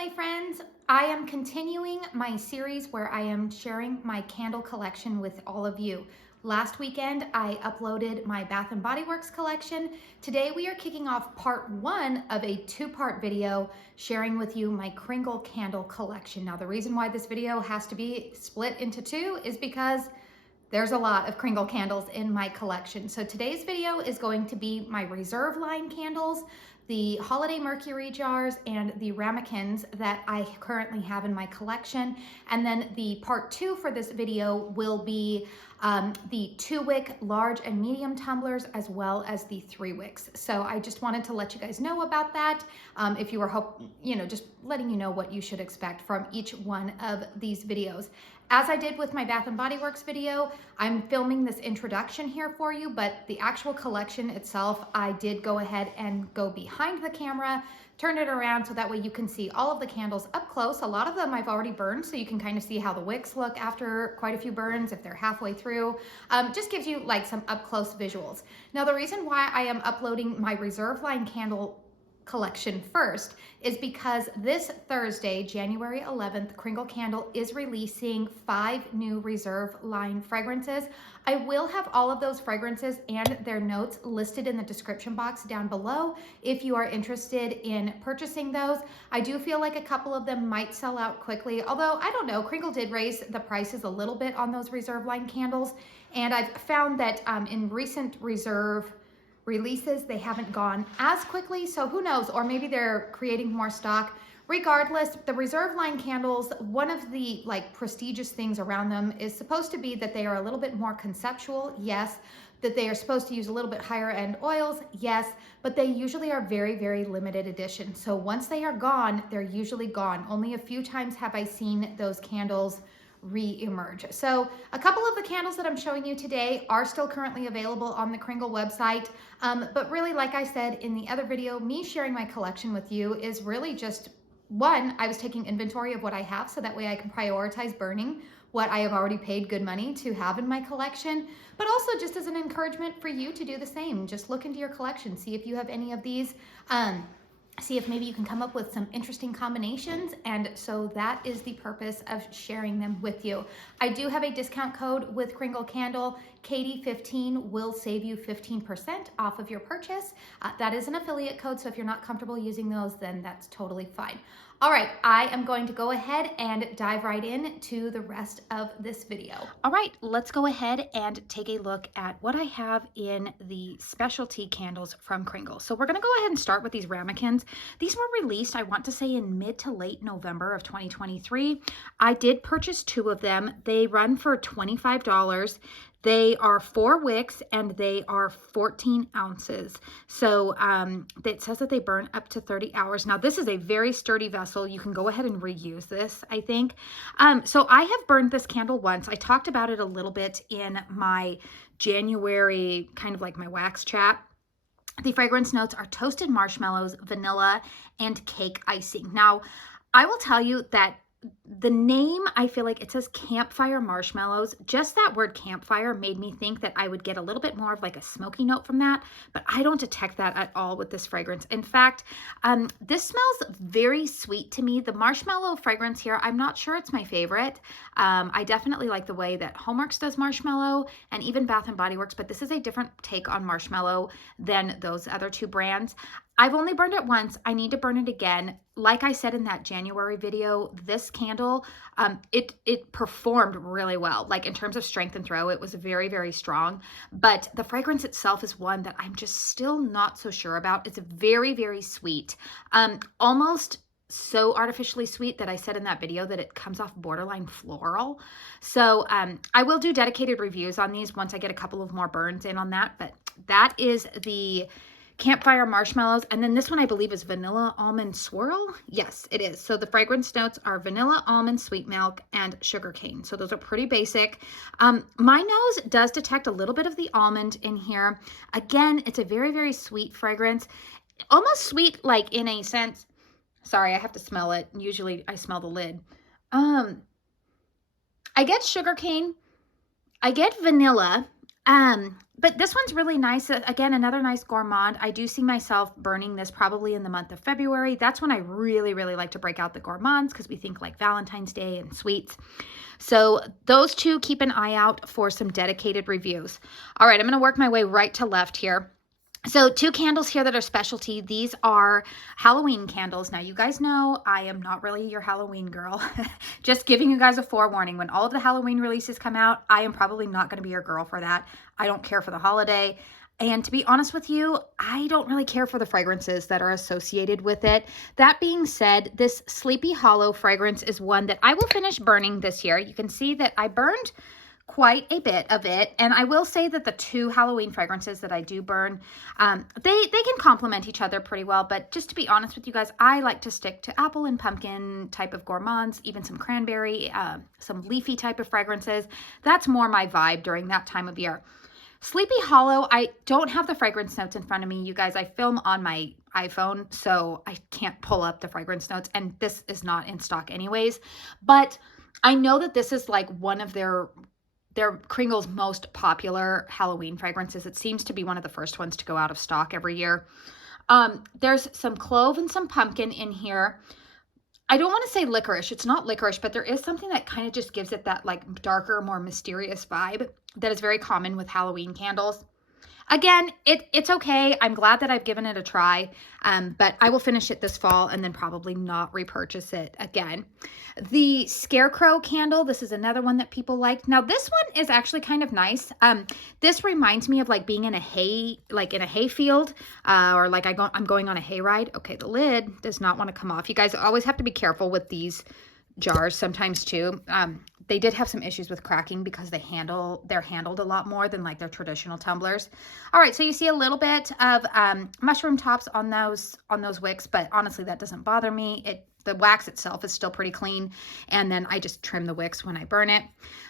my friends. I am continuing my series where I am sharing my candle collection with all of you. Last weekend, I uploaded my Bath & Body Works collection. Today, we are kicking off part one of a two-part video sharing with you my Kringle candle collection. Now, the reason why this video has to be split into two is because there's a lot of Kringle candles in my collection. So today's video is going to be my Reserve line candles, the Holiday Mercury jars, and the ramekins that I currently have in my collection. And then the part two for this video will be the 2-wick large and medium tumblers, as well as the 3-wicks. So I just wanted to let you guys know about that. If you were just letting you know what you should expect from each one of these videos. As I did with my Bath & Body Works video, I'm filming this introduction here for you, but the actual collection itself, I did go ahead and go behind the camera, turn it around so that way you can see all of the candles up close. A lot of them I've already burned, so you can kind of see how the wicks look after quite a few burns, if they're halfway through. Just gives you like some up close visuals. Now, the reason why I am uploading my Reserve line candle collection first is because this Thursday, January 11th, Kringle Candle is releasing 5 new Reserve line fragrances. I will have all of those fragrances and their notes listed in the description box down below if you are interested in purchasing those. I do feel like a couple of them might sell out quickly, although I don't know, Kringle did raise the prices a little bit on those Reserve line candles, and I've found that in recent Reserve releases, they haven't gone as quickly, so who knows, or maybe they're creating more stock. Regardless, the Reserve line candles, one of the prestigious things around them is supposed to be that they are a little bit more conceptual, yes, that they are supposed to use a little bit higher end oils, yes, but they usually are very, very limited edition. So once they are gone, they're usually gone. Only a few times have I seen those candles re-emerge. So a couple of the candles that I'm showing you today are still currently available on the Kringle website. But really, like I said in the other video, me sharing my collection with you is really just, one, I was taking inventory of what I have so that way I can prioritize burning what I have already paid good money to have in my collection, but also just as an encouragement for you to do the same. Just look into your collection, see if you have any of these. See if maybe you can come up with some interesting combinations, and so that is the purpose of sharing them with you. I do have a discount code with Kringle Candle. Katie15 will save you 15% off of your purchase. That is an affiliate code, so if you're not comfortable using those, then that's totally fine. All right, I am going to go ahead and dive right in to the rest of this video. All right, let's go ahead and take a look at what I have in the specialty candles from Kringle. So we're gonna go ahead and start with these ramekins. These were released, I want to say, in mid to late November of 2023. I did purchase 2 of them. They run for $25. They are 4 wicks and they are 14 ounces. So it says that they burn up to 30 hours. Now, this is a very sturdy vessel. You can go ahead and reuse this, I think. So I have burned this candle once. I talked about it a little bit in my January, kind of like my wax chat. The fragrance notes are toasted marshmallows, vanilla, and cake icing. Now, I will tell you that the name, I feel like it says campfire marshmallows. Just that word campfire made me think that I would get a little bit more of like a smoky note from that, but I don't detect that at all with this fragrance. In fact, this smells very sweet to me. The marshmallow fragrance here, I'm not sure it's my favorite. I definitely like the way that Hallmarks does marshmallow and even Bath & Body Works, but this is a different take on marshmallow than those other 2 brands. I've only burned it once. I need to burn it again. Like I said in that January video, this candle, it performed really well. Like in terms of strength and throw, it was very, very strong. But the fragrance itself is one that I'm just still not so sure about. It's very, very sweet. Almost so artificially sweet that I said in that video that it comes off borderline floral. So I will do dedicated reviews on these once I get a couple of more burns in on that. But that is the campfire marshmallows. And then this one I believe is vanilla almond swirl. Yes, it is. So the fragrance notes are vanilla, almond, sweet milk, and sugar cane. So those are pretty basic. My nose does detect a little bit of the almond in here. Again, it's a very, very sweet fragrance. Almost sweet, like in a sense. Sorry, I have to smell it. Usually I smell the lid. I get sugar cane. I get vanilla. But this one's really nice. Again, another nice gourmand. I do see myself burning this probably in the month of February. That's when I really, really like to break out the gourmands because we think like Valentine's Day and sweets. So those two, keep an eye out for some dedicated reviews. All right, I'm going to work my way right to left here. So 2 candles here that are specialty. These are Halloween candles. Now, you guys know I am not really your Halloween girl. Just giving you guys a forewarning. When all of the Halloween releases come out, I am probably not going to be your girl for that. I don't care for the holiday. And to be honest with you, I don't really care for the fragrances that are associated with it. That being said, this Sleepy Hollow fragrance is one that I will finish burning this year. You can see that I burned quite a bit of it, and I will say that the 2 Halloween fragrances that I do burn, they can complement each other pretty well. But just to be honest with you guys, I like to stick to apple and pumpkin type of gourmands, even some cranberry, some leafy type of fragrances. That's more my vibe during that time of year. Sleepy Hollow, I don't have the fragrance notes in front of me, you guys. I film on my iPhone, so I can't pull up the fragrance notes, and this is not in stock anyways. But I know that this is like one of their Kringle's most popular Halloween fragrances. It seems to be one of the first ones to go out of stock every year. There's some clove and some pumpkin in here. I don't want to say licorice. It's not licorice, but there is something that kind of just gives it that like darker, more mysterious vibe that is very common with Halloween candles. Again, it's okay. I'm glad that I've given it a try, but I will finish it this fall and then probably not repurchase it again. The Scarecrow candle, this is another one that people like. Now, this one is actually kind of nice. This reminds me of like being in a hay field, or like I'm going on a hayride. Okay, the lid does not want to come off. You guys always have to be careful with these jars sometimes too. They did have some issues with cracking because they're handled a lot more than like their traditional tumblers. All right, so you see a little bit of mushroom tops on those wicks, but honestly that doesn't bother me. The wax itself is still pretty clean, and then I just trim the wicks when I burn it.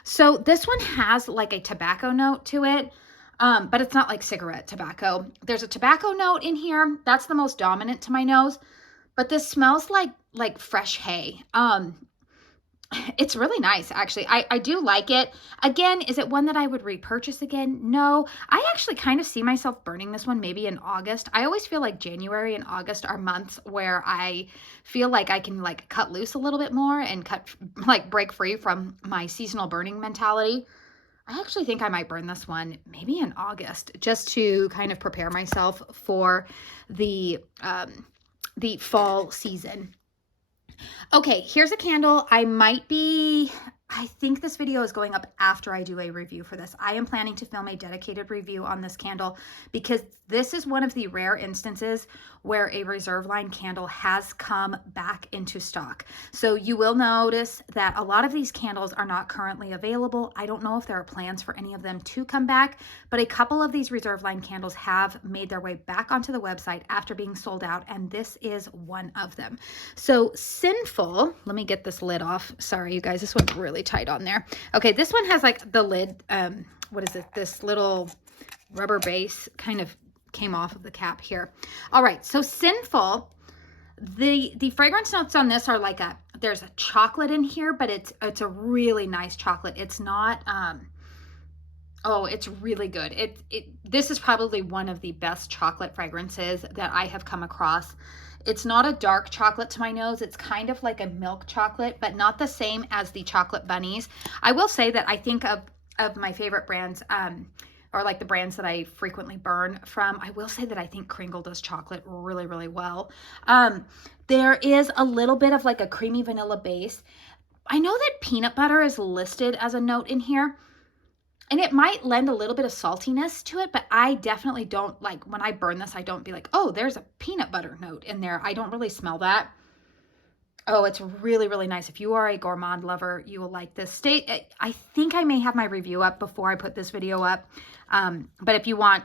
So this one has like a tobacco note to it, but it's not like cigarette tobacco. There's a tobacco note in here. That's the most dominant to my nose, but this smells like fresh hay. It's really nice, actually. I do like it. Again, is it one that I would repurchase again? No. I actually kind of see myself burning this one maybe in August. I always feel like January and August are months where I feel like I can like cut loose a little bit more and break free from my seasonal burning mentality. I actually think I might burn this one maybe in August just to kind of prepare myself for the fall season. Okay, here's a candle. I think this video is going up after I do a review for this. I am planning to film a dedicated review on this candle because this is one of the rare instances where a reserve line candle has come back into stock. So you will notice that a lot of these candles are not currently available. I don't know if there are plans for any of them to come back, but a couple of these reserve line candles have made their way back onto the website after being sold out, and this is one of them. So Sinful, let me get this lid off. Sorry, you guys, this one's really tight on there. Okay, this one has like the lid, what is it? This little rubber base kind of came off of the cap here. All right, so Sinful, the fragrance notes on this are like there's a chocolate in here, but it's a really nice chocolate. It's not, oh, it's really good. This is probably one of the best chocolate fragrances that I have come across. It's not a dark chocolate to my nose. It's kind of like a milk chocolate, but not the same as the chocolate bunnies. I will say that I think of my favorite brands, or like the brands that I frequently burn from, I will say that I think Kringle does chocolate really, really well. There is a little bit of like a creamy vanilla base. I know that peanut butter is listed as a note in here, and it might lend a little bit of saltiness to it, but I definitely don't, like when I burn this, I don't be like, oh, there's a peanut butter note in there. I don't really smell that. Oh, it's really, really nice. If you are a gourmand lover, you will like this. I think I may have my review up before I put this video up. But if you want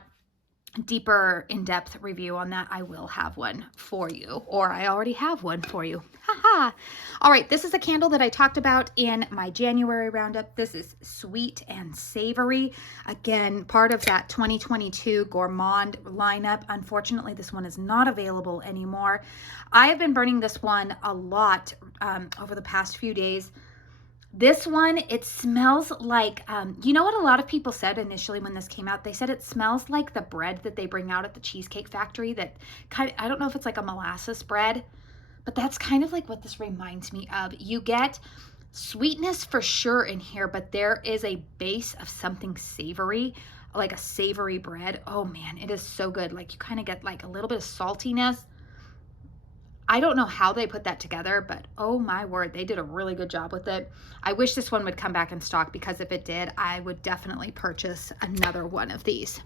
deeper in-depth review on that, I will have one for you, or I already have one for you. Haha. All right, this is a candle that I talked about in my January roundup. This is Sweet and Savory. Again, part of that 2022 gourmand lineup. Unfortunately, this one is not available anymore. I have been burning this one a lot over the past few days. This one, it smells like, you know what a lot of people said initially when this came out? They said it smells like the bread that they bring out at the Cheesecake Factory that kind of, I don't know if it's like a molasses bread, but that's kind of like what this reminds me of. You get sweetness for sure in here, but there is a base of something savory, like a savory bread. Oh man, it is so good. Like you kind of get like a little bit of saltiness. I don't know how they put that together, but oh my word, they did a really good job with it. I wish this one would come back in stock, because if it did, I would definitely purchase another one of these.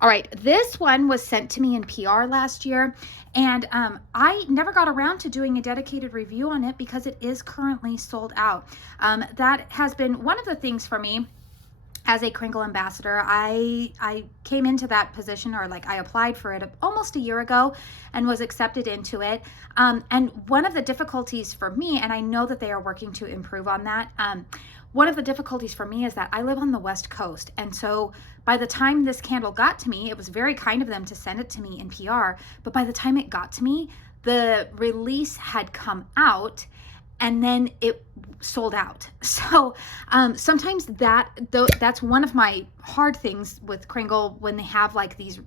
All right, this one was sent to me in PR last year, and I never got around to doing a dedicated review on it because it is currently sold out. That has been one of the things for me as a Kringle ambassador. I came into that position, or like I applied for it almost a year ago and was accepted into it. And one of the difficulties for me, and I know that they are working to improve on that, one of the difficulties for me is that I live on the West Coast. And so by the time this candle got to me, it was very kind of them to send it to me in PR. But by the time it got to me, the release had come out and then it sold out. So sometimes that's one of my hard things with Kringle when they have like these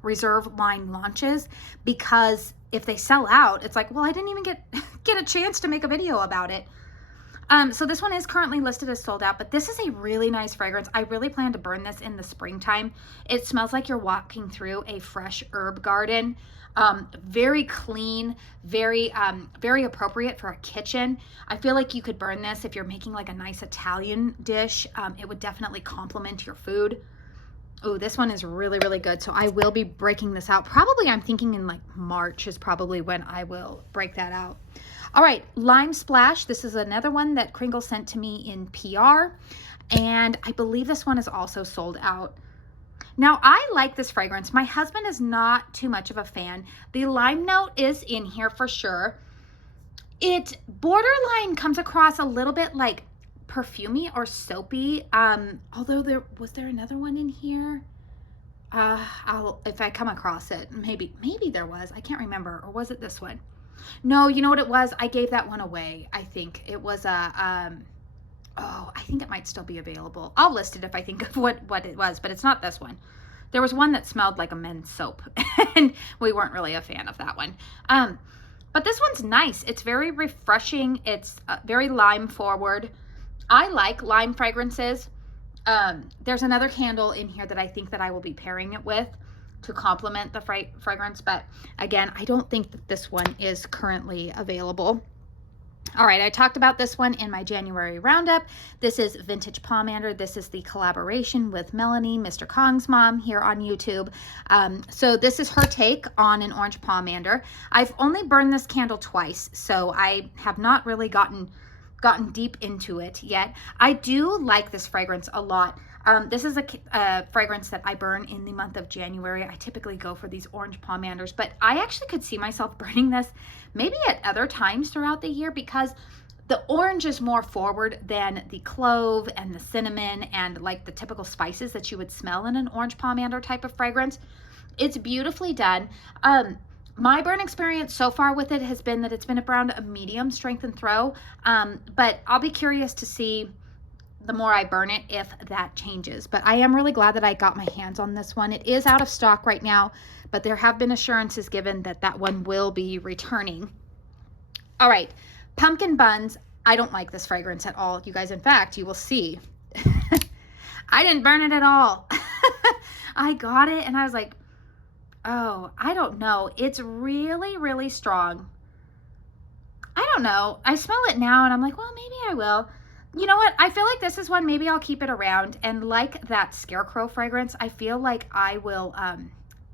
reserve line launches, because if they sell out, it's like, well, I didn't even get a chance to make a video about it. So this one is currently listed as sold out, but this is a really nice fragrance. I really plan to burn this in the springtime. It smells like you're walking through a fresh herb garden. Very clean, very appropriate for a kitchen. I feel like you could burn this if you're making like a nice Italian dish. It would definitely complement your food. Oh, this one is really, really good. So I will be breaking this out. Probably, I'm thinking in like March is probably when I will break that out. All right, Lime Splash. This is another one that Kringle sent to me in PR. And I believe this one is also sold out. Now, I like this fragrance. My husband is not too much of a fan. The lime note is in here for sure. It borderline comes across a little bit like perfumey or soapy. Although was there another one in here? If I come across it, maybe there was. I can't remember. Or was it this one? No, you know what it was? I gave that one away. I think it was a oh, I think it might still be available. I'll list it if I think of what it was, but it's not this one. There was one that smelled like a men's soap, and we weren't really a fan of that one. But this one's nice. It's very refreshing. It's very lime forward. I like lime fragrances. There's another candle in here that I think that I will be pairing it with to complement the fragrance, but again, I don't think that this one is currently available. All right, I talked about this one in my January roundup. This is Vintage Pomander. This is the collaboration with Melanie, Mr. Kong's mom, here on YouTube. So this is her take on an orange pomander. I've only burned this candle twice, so I have not really gotten deep into it yet. I do like this fragrance a lot. This is a fragrance that I burn in the month of January. I typically go for these orange pomanders, but I actually could see myself burning this maybe at other times throughout the year, because the orange is more forward than the clove and the cinnamon and like the typical spices that you would smell in an orange pomander type of fragrance. It's beautifully done. My burn experience so far with it has been that it's been around a medium strength and throw, but I'll be curious to see the more I burn it if that changes. But I am really glad that I got my hands on this one. It is out of stock right now, but there have been assurances given that that one will be returning. All right, Pumpkin Buns. I don't like this fragrance at all, you guys. In fact, you will see. I didn't burn it at all. I got it and I was like, oh, I don't know. It's really, really strong. I don't know. I smell it now and I'm like, well, maybe I will. You know what? I feel like this is one, maybe I'll keep it around. And like that Scarecrow fragrance, I feel like I will,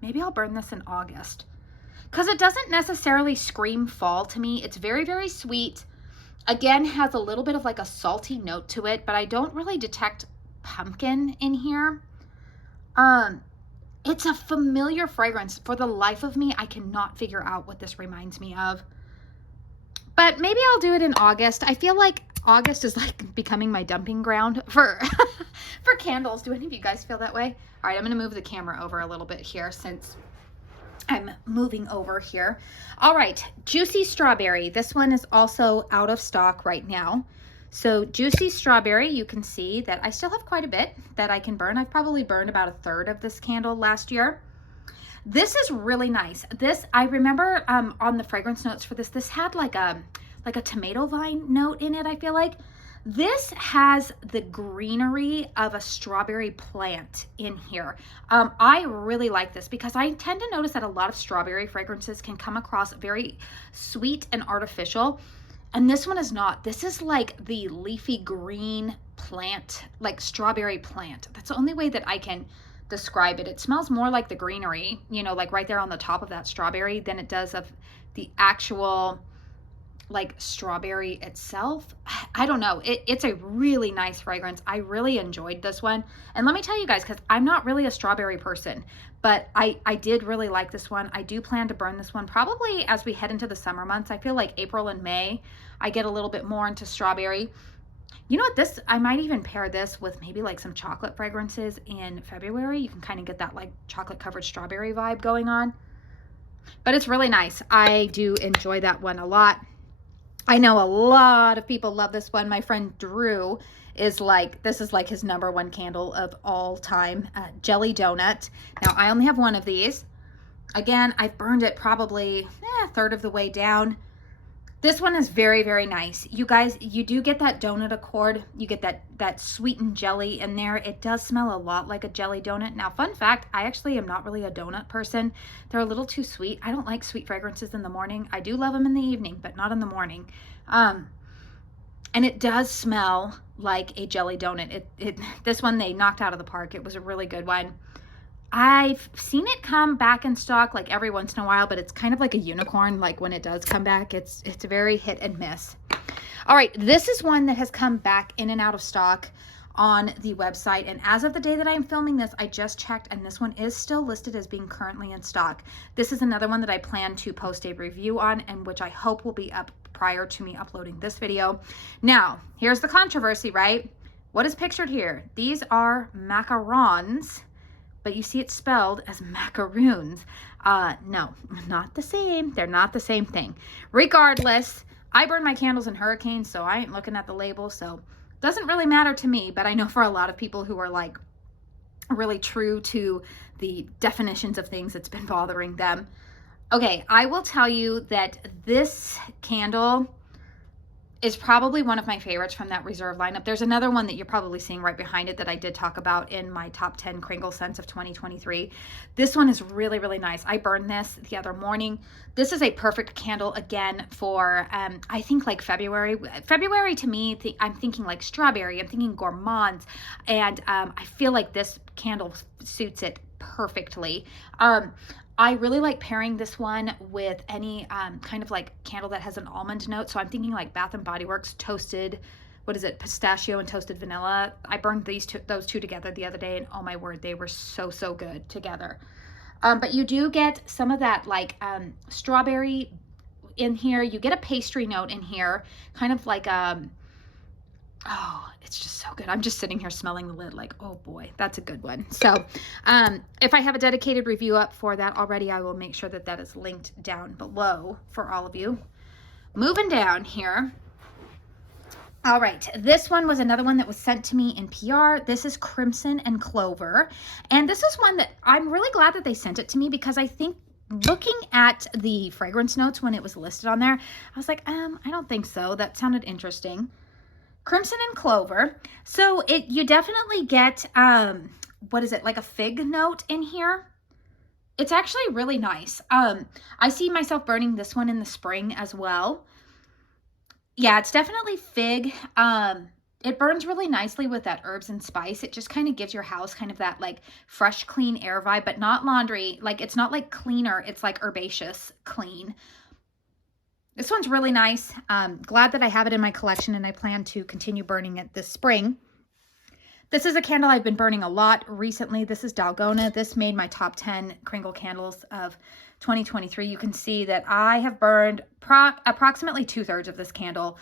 maybe I'll burn this in August. Because it doesn't necessarily scream fall to me. It's very, very sweet. Again, has a little bit of like a salty note to it, but I don't really detect pumpkin in here. It's a familiar fragrance. For the life of me, I cannot figure out what this reminds me of. But maybe I'll do it in August. I feel like August is like becoming my dumping ground for for candles. Do any of you guys feel that way? All right, I'm going to move the camera over a little bit here since I'm moving over here. All right, Juicy Strawberry. This one is also out of stock right now. So juicy strawberry, you can see that I still have quite a bit that I can burn. I've probably burned about 1/3 of this candle last year. This is really nice. This, I remember on the fragrance notes for this had like a tomato vine note in it, I feel like. This has the greenery of a strawberry plant in here. I really like this because I tend to notice that a lot of strawberry fragrances can come across very sweet and artificial. And this one is not. This is like the leafy green plant, like strawberry plant. That's the only way that I can describe it. It smells more like the greenery, you know, like right there on the top of that strawberry than it does of the actual like strawberry itself. I don't know. It's a really nice fragrance. I really enjoyed this one. And let me tell you guys, because I'm not really a strawberry person, but I did really like this one. I do plan to burn this one probably as we head into the summer months. I feel like April and May, I get a little bit more into strawberry. You know what, this, I might even pair this with maybe like some chocolate fragrances in February. You can kind of get that like chocolate covered strawberry vibe going on. But it's really nice. I do enjoy that one a lot. I know a lot of people love this one. My friend Drew is like, this is like his #1 candle of all time, Jelly Donut. Now, I only have one of these. Again, I've burned it probably 1/3 of the way down. This one is very, very nice. You guys, you do get that donut accord. You get that sweetened jelly in there. It does smell a lot like a jelly donut. Now, fun fact, I actually am not really a donut person. They're a little too sweet. I don't like sweet fragrances in the morning. I do love them in the evening, but not in the morning. And it does smell like a jelly donut. This one they knocked out of the park. It was a really good one. I've seen it come back in stock like every once in a while, but it's kind of like a unicorn. Like when it does come back, it's very hit and miss. All right, this is one that has come back in and out of stock on the website. And as of the day that I'm filming this, I just checked and this one is still listed as being currently in stock. This is another one that I plan to post a review on and which I hope will be up prior to me uploading this video. Now, here's the controversy, right? What is pictured here? These are macarons, but you see it spelled as macaroons. No, not the same. They're not the same thing. Regardless, I burn my candles in hurricanes, so I ain't looking at the label, so it doesn't really matter to me, but I know for a lot of people who are like really true to the definitions of things, it's been bothering them. Okay, I will tell you that this candle is probably one of my favorites from that reserve lineup. There's another one that you're probably seeing right behind it that I did talk about in my top 10 Kringle scents of 2023. This one is really, really nice. I burned this the other morning. This is a perfect candle again for, I think like February. February to me, I'm thinking like strawberry, I'm thinking gourmands, and I feel like this candle suits it perfectly. I really like pairing this one with any kind of like candle that has an almond note. So I'm thinking like Bath & Body Works toasted, what is it, pistachio and toasted vanilla. I burned those two together the other day, and oh my word, they were so, so good together. But you do get some of that like strawberry in here. You get a pastry note in here, kind of like oh, it's just so good. I'm just sitting here smelling the lid like, oh boy, that's a good one. So if I have a dedicated review up for that already, I will make sure that that is linked down below for all of you. Moving down here. All right, this one was another one that was sent to me in PR. This is Crimson and Clover. And this is one that I'm really glad that they sent it to me, because I think looking at the fragrance notes when it was listed on there, I was like, I don't think so. That sounded interesting. Crimson and Clover. So you definitely get, what is it, like a fig note in here. It's actually really nice. I see myself burning this one in the spring as well. Yeah, it's definitely fig. It burns really nicely with that herbs and spice. It just kind of gives your house kind of that like fresh, clean air vibe, but not laundry. Like it's not like cleaner. It's like herbaceous clean. This one's really nice. Glad that I have it in my collection, and I plan to continue burning it this spring. This is a candle I've been burning a lot recently. This is Dalgona. This made my top 10 Kringle candles of 2023. You can see that I have burned approximately 2/3 of this candle.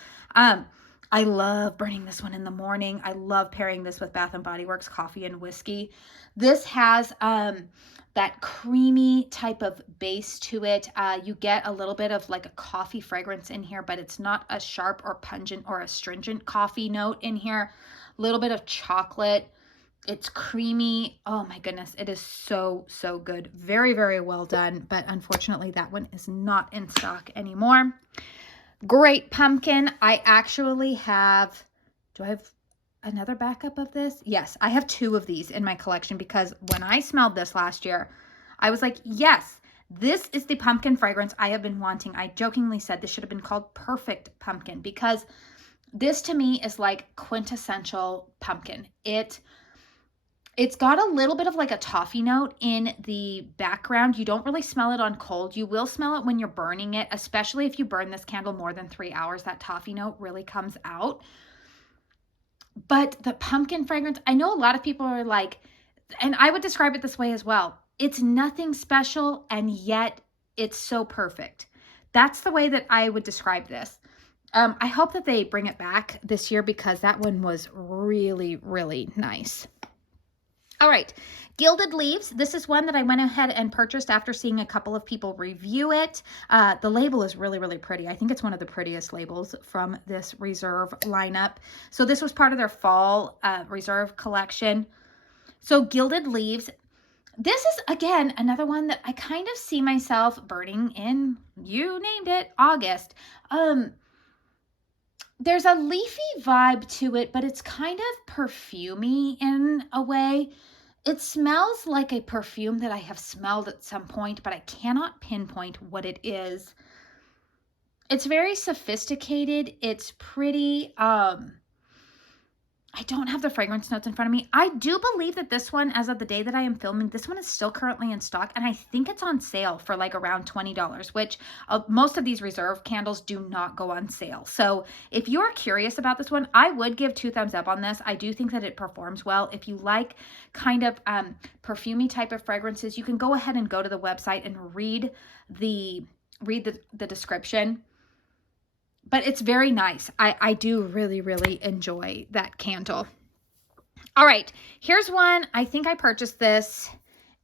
I love burning this one in the morning. I love pairing this with Bath & Body Works coffee and whiskey. This has that creamy type of base to it. You get a little bit of like a coffee fragrance in here, but it's not a sharp or pungent or astringent coffee note in here. A little bit of chocolate. It's creamy. Oh my goodness. It is so, so good. Very, very well done. But unfortunately, that one is not in stock anymore. Great Pumpkin. I actually have, do I have another backup of this? Yes, I have 2 of these in my collection because when I smelled this last year, I was like, yes, this is the pumpkin fragrance I have been wanting. I jokingly said this should have been called Perfect Pumpkin because this to me is like quintessential pumpkin. It's got a little bit of like a toffee note in the background. You don't really smell it on cold. You will smell it when you're burning it, especially if you burn this candle more than 3 hours. That toffee note really comes out. But the pumpkin fragrance, I know a lot of people are like, and I would describe it this way as well. It's nothing special, and yet it's so perfect. That's the way that I would describe this. I hope that they bring it back this year because that one was really, really nice. All right, Gilded Leaves. This is one that I went ahead and purchased after seeing a couple of people review it. The label is really, really pretty. I think it's one of the prettiest labels from this Reserve lineup. So this was part of their fall Reserve collection. So Gilded Leaves. This is, again, another one that I kind of see myself burning in, you named it, August. There's a leafy vibe to it, but it's kind of perfumey in a way. It smells like a perfume that I have smelled at some point, but I cannot pinpoint what it is. It's very sophisticated. It's pretty, I don't have the fragrance notes in front of me. I do believe that this one, as of the day that I am filming, this one is still currently in stock, and I think it's on sale for like around $20, which most of these Reserve candles do not go on sale. So if you're curious about this one, I would give 2 thumbs up on this. I do think that it performs well. If you like kind of perfumey type of fragrances, you can go ahead and go to the website and read the description. But it's very nice. I do really, really enjoy that candle. All right, here's one. I think I purchased this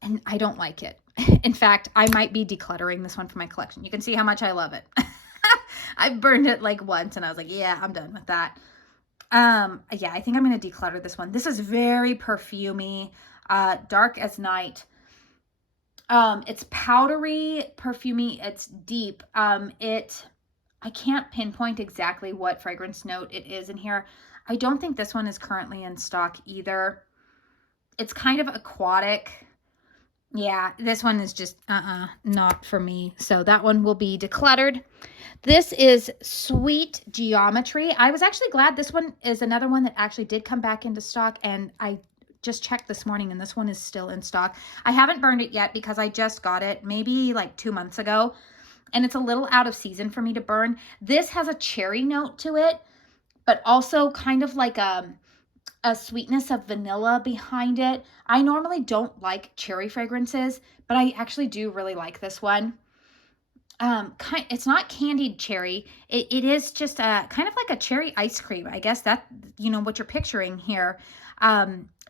and I don't like it. In fact, I might be decluttering this one for my collection. You can see how much I love it. I've burned it like once and I was like, yeah, I'm done with that. Yeah, I think I'm going to declutter this one. This is very perfumey, dark as night. It's powdery, perfumey. It's deep. I can't pinpoint exactly what fragrance note it is in here. I don't think this one is currently in stock either. It's kind of aquatic. Yeah, this one is just not for me. So that one will be decluttered. This is Sweet Geometry. I was actually glad this one is another one that actually did come back into stock, and I just checked this morning and this one is still in stock. I haven't burned it yet because I just got it maybe like 2 months ago. And it's a little out of season for me to burn. This has a cherry note to it, but also kind of like a sweetness of vanilla behind it. I normally don't like cherry fragrances, but I actually do really like this one. It's not candied cherry. It is just kind of like a cherry ice cream. I guess that, what you're picturing here.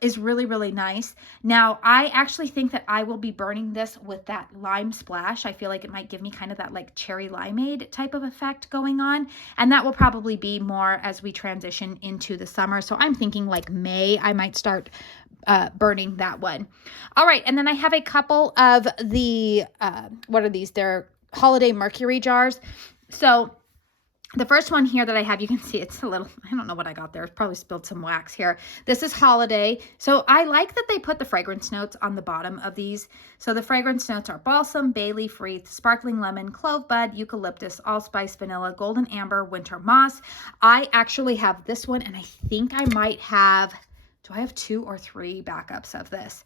Is really, really nice. Now, I actually think that I will be burning this with that lime splash. I feel like it might give me kind of that like cherry limeade type of effect going on. And that will probably be more as we transition into the summer. So I'm thinking like May, I might start burning that one. All right. And then I have a couple of the, what are these? They're holiday mercury jars. So the first one here that I have, you can see it's a little, I don't know what I got there. It's probably spilled some wax here. This is Holiday. So I like that they put the fragrance notes on the bottom of these. So the fragrance notes are balsam, bay leaf wreath, sparkling lemon, clove bud, eucalyptus, allspice, vanilla, golden amber, winter moss. I actually have this one, and I think I might have, do I have 2 or 3 backups of this?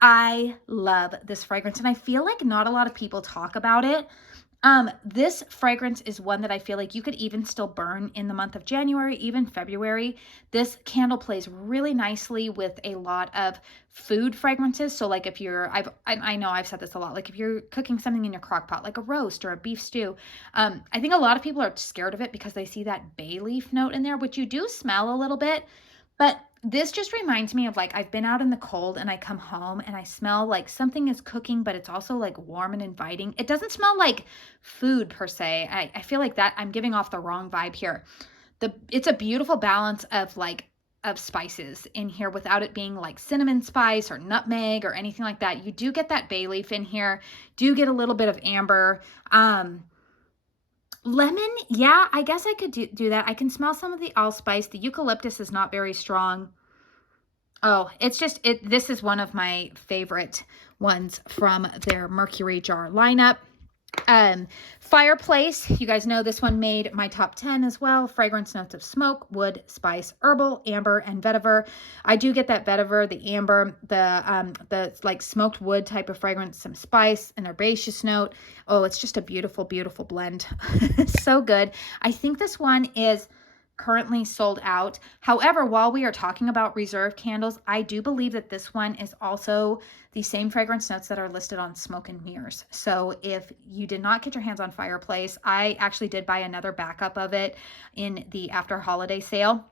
I love this fragrance, and I feel like not a lot of people talk about it. This fragrance is one that I feel like you could even still burn in the month of January, even February. This candle plays really nicely with a lot of food fragrances. So like if you're, I know I've said this a lot, like if you're cooking something in your crock pot, like a roast or a beef stew, I think a lot of people are scared of it because they see that bay leaf note in there, which you do smell a little bit, but this just reminds me of like I've been out in the cold and I come home and I smell like something is cooking, but it's also like warm and inviting. It doesn't smell like food per se. I feel like that I'm giving off the wrong vibe here. It's a beautiful balance of like of spices in here without it being like cinnamon spice or nutmeg or anything like that. You do get that bay leaf in here, do get a little bit of amber. Lemon, yeah, I guess I could do that. I can smell some of the allspice. The eucalyptus is not very strong. Oh, it's just, this is one of my favorite ones from their Mercury Jar lineup. Fireplace, you guys know this one made my top 10 as well. Fragrance notes of smoke, wood, spice, herbal, amber, and vetiver. I do get that vetiver, the amber, the like smoked wood type of fragrance, some spice, an herbaceous note. Oh, it's just a beautiful, beautiful blend. So good. I think this one is currently sold out. However, while we are talking about reserve candles, I do believe that this one is also the same fragrance notes that are listed on Smoke and Mirrors. So if you did not get your hands on Fireplace, I actually did buy another backup of it in the after holiday sale.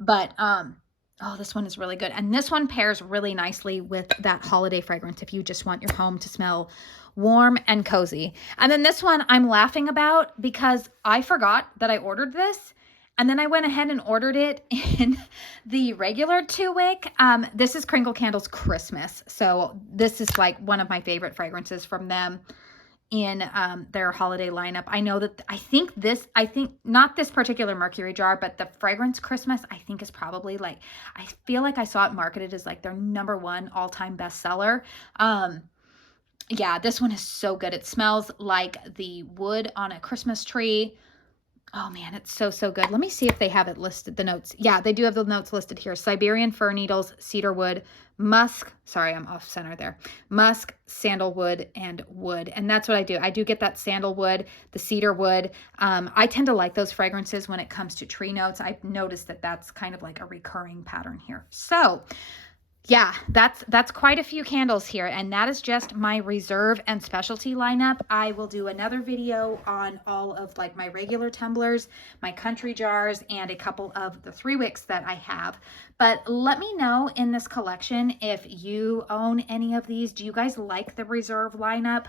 But oh, this one is really good. And this one pairs really nicely with that holiday fragrance if you just want your home to smell warm and cozy. And then this one I'm laughing about because I forgot that I ordered this. And then I went ahead and ordered it in the regular 2-wick. This is Kringle Candles Christmas. So this is like one of my favorite fragrances from them in their holiday lineup. I know that I think not this particular Mercury Jar, but the fragrance Christmas, I think is probably like, I feel like I saw it marketed as like their #1 all-time bestseller. Yeah, this one is so good. It smells like the wood on a Christmas tree. Oh man, it's so, so good. Let me see if they have it listed, the notes. Yeah, they do have the notes listed here. Siberian fir needles, cedarwood, musk. Sorry, I'm off center there. Musk, sandalwood, and wood. And that's what I do. I do get that sandalwood, the cedarwood. I tend to like those fragrances when it comes to tree notes. I've noticed that that's kind of like a recurring pattern here. So yeah, that's quite a few candles here, and that is just my reserve and specialty lineup. I will do another video on all of like my regular tumblers, my country jars, and a couple of the 3-wicks that I have. But let me know in this collection if you own any of these. Do you guys like the reserve lineup?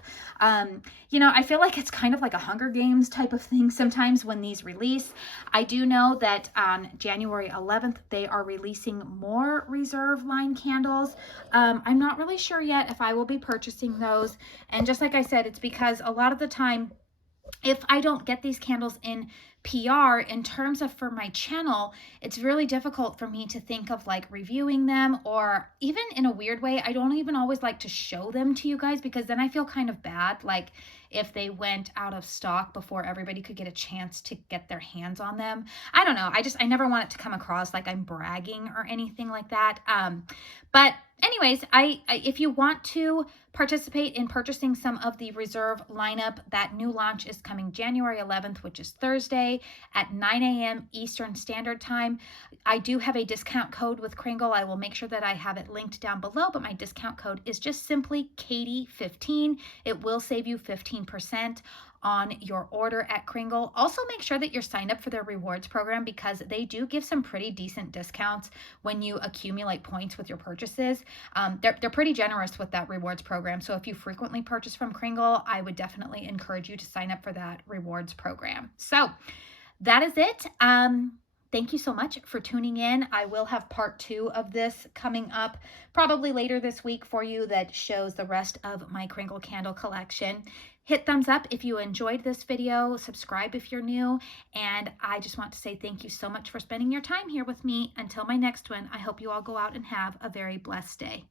You know, I feel like it's kind of like a Hunger Games type of thing sometimes when these release. I do know that on January 11th, they are releasing more reserve line candles. I'm not really sure yet if I will be purchasing those. And just like I said, it's because a lot of the time, if I don't get these candles in PR in terms of for my channel, it's really difficult for me to think of like reviewing them, or even in a weird way, I don't even always like to show them to you guys because then I feel kind of bad. Like if they went out of stock before everybody could get a chance to get their hands on them. I don't know. I never want it to come across like I'm bragging or anything like that. But anyways, if you want to participate in purchasing some of the reserve lineup, that new launch is coming January 11th, which is Thursday at 9 a.m. Eastern Standard Time. I do have a discount code with Kringle. I will make sure that I have it linked down below, but my discount code is just simply Katie15. It will save you 15% on your order at Kringle. Also make sure that you're signed up for their rewards program because they do give some pretty decent discounts when you accumulate points with your purchases. They're pretty generous with that rewards program. So if you frequently purchase from Kringle, I would definitely encourage you to sign up for that rewards program. So that is it. Thank you so much for tuning in. I will have part 2 of this coming up probably later this week for you that shows the rest of my Kringle candle collection. Hit thumbs up if you enjoyed this video, subscribe if you're new, and I just want to say thank you so much for spending your time here with me. Until my next one, I hope you all go out and have a very blessed day.